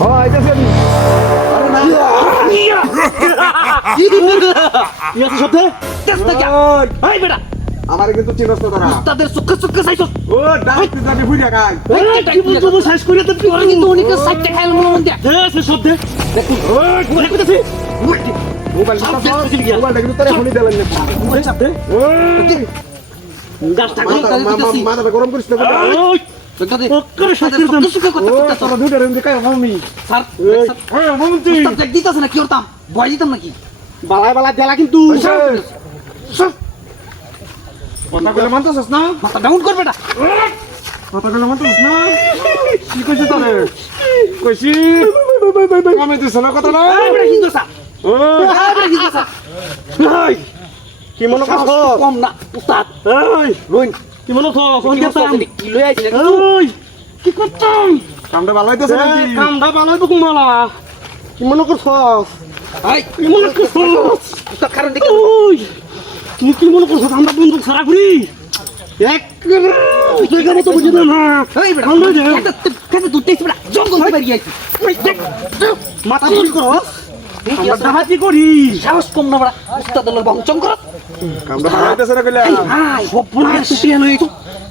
হ্যাঁ আইতাছি আমি। আরে না কি আছে সাথে চেষ্টা কি এই বেটা আমারে কিন্তু চিনস না তারা। তাদের সুক্কা সুক্কা সাইছো ও ডাকতে যাবে বুইরা খাই। কি বলছো সাইজ করে তো ওরা কিন্তু অনেক সাইডটা খাইলো মন দিয়া দে আছে সব দে দেখুন ওই কোনে কইতাছি মোবাইল সব টা দেখতেছি কি? মোবাইল কিন্তু তারে ফোনই দিলেন না। ওই চাপ দে গাছটা মাথা গরম করিস না। ওই দেখতে ওকরে তাদের সুক্কা সুক্কা কথা ও কথা তোরা দুইটা রুম দেখাই মামি। স্যার হ্যাঁ মামুতি। স্যার দেখ দিতাছ না কি করতাম ভয় দিতাম নাকি বালাই বালাই দেলা কিন্তু কথা কইলে মানতাছস না? মাথা ডাউন কর বেটা কথা কইলে মানতাছস না? কি কইছিস তারে? কইছি আমি দিছ না কথা না? এই বেটা হিন্দু স্যার ও এই বেটা হিন্দু স্যার এই কি মনে করছ? কম না উস্তাদ এই লইন কি মনে তো ফোন দিতাম কি লই আইছি না ওই কি করতাম কামটা ভালো হইতাছে নাকি? কামটা ভালো হইব কুমালা কি মনে করছস এই কি মনে করছস উস্তাদ কারণ দেখি ওই তুমি কি মনে করছস আমরা বন্দুক ছাড়া করি এক জায়গা মতো বুঝি না এই বেটা আমরা যে কাছে দুধ দেখছি বেটা জঙ্গল থেকে বেরিয়ে আইছি মাথা চুরি করস আমরা ডাহাতি করি সাহস কম না বেটা উস্তাদ লোক বংচং কর কামটা ভালো হইতাছে না কইলা? হাই বপুনা সুটিয়া লই তো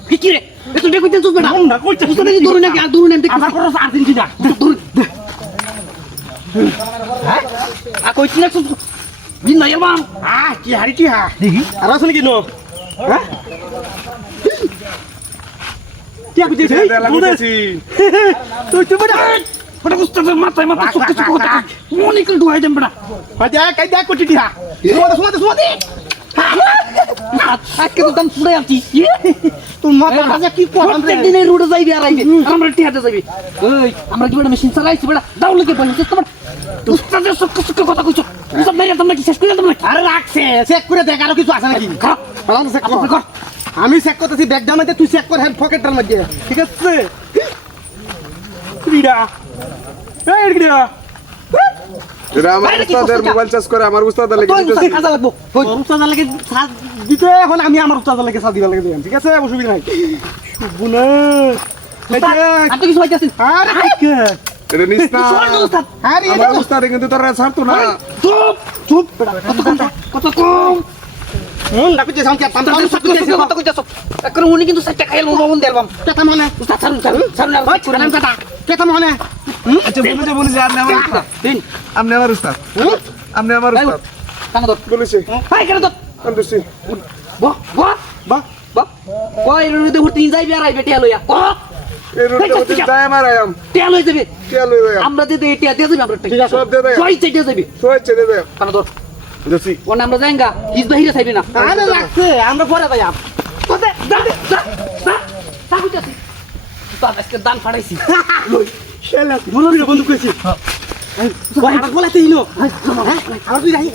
কি রে এত দেখো তেল বেটা আমরা কইতে উস্তাদ কি দূরে নাকি আর দূরে নাকি আশা করস আর্জেন্টিনা দূরে হ্যাঁ আ কইছি না বিন নাই বাম কি হারি কি হা দেখি আর আছে নাকি নো হ্যাঁ কি আপনি দেখছেন দেলা কইতেছি। তুই তো বড় ওটা উস্তাদের মাথায় মাথা চুক্তি চুক্তি কথা মনে করে ডুয়াই দেন বেটা আজা কাই দা কোটি দিয়া সুমাতে আজকে তো দাম পুড়ে আছি তুই মাথা রাজা কি কর প্রত্যেক দিনের রুটে যাইবি আর আইবি আর আমরা টিহাতে যাইবি এই আমরা কি বেটা মেশিন চালাইছি বেটা দাও লাগে পয়সা তোমার উস্তাদের সুক্কা সুক্কা কথা কইছো উস্তাদ মাইরা তোমরা কি শেষ করে তোমরা আরে রাখছে চেক করে দেখ আর কিছু আছে নাকি খারাপ আরাম চেক আপনি কর কর আমি চেক করতেছি ব্যাগ জামাইতে তুই চেক কর হ্যান্ড পকেটটার মধ্যে ঠিক আছে ক্রীড়া এই ক্রীড়া এরা আমার উস্তাদের মোবাইল চার্জ করে আমার উস্তাদের লাগি তোর উস্তাদ দিতেছি। কাজা লাগবো তোর উস্তাদার লাগে সাথ দিতে এখন আমি আমার উস্তাদার লাগে সাথ দিবার লাগে দিলাম ঠিক আছে অসুবিধা নাই বুনা আপনি কিছু পাইতেছেন আরে কে এটা নিস না। উস্তাদ আরে আমার উস্তাদে কিন্তু তোরা ছাড়তো না। চুপ চুপ কত কম কত কম ডাকু যে সাউন্ড পাম পাম উস্তাদ কত কইতাছ এখন উনি কিন্তু সাইটটা খাইলো মন দেরবাম কেতা মনে উস্তাদ ছাড়ুন ছাড়ুন ছাড়ুন আর ওই কুরান কাটা কেতা মনে আচ্ছা বলেছে আপনি আমার উস্তাদ। দিন আপনি আমার উস্তাদ। আপনি আমার উস্তাদ। কানা দর বলেছে হাই কেন দর আমি দিছি। বাহ বাহ বাহ বাহ কই রুদে হুটি যাইবি আর আইবে টিয়া লইয়া কো এই রুটে হতে যায় আমার আয়াম। টিয়া লই যাবি কে লই যায়? আমরা দিতে টিয়া দিয়ে যাবি আমরা ঠিক আছে। সব দিয়ে দেয়। সই চাইতে যাবি সবাই ছেড়ে দে। কানা দর দিছি। ওন আমরা যাইঙ্গা হিজ বাহিরে চাইবি না আরে লাগছে আমরা পরে যাই কোতে দা দা দা তা কইতাছি তা আজকে দান ফাড়াইছি লই শেলা বলো রে বন্ধু কইছি ওই আর বলাতে ইলো হ্যাঁ আর তুই যাই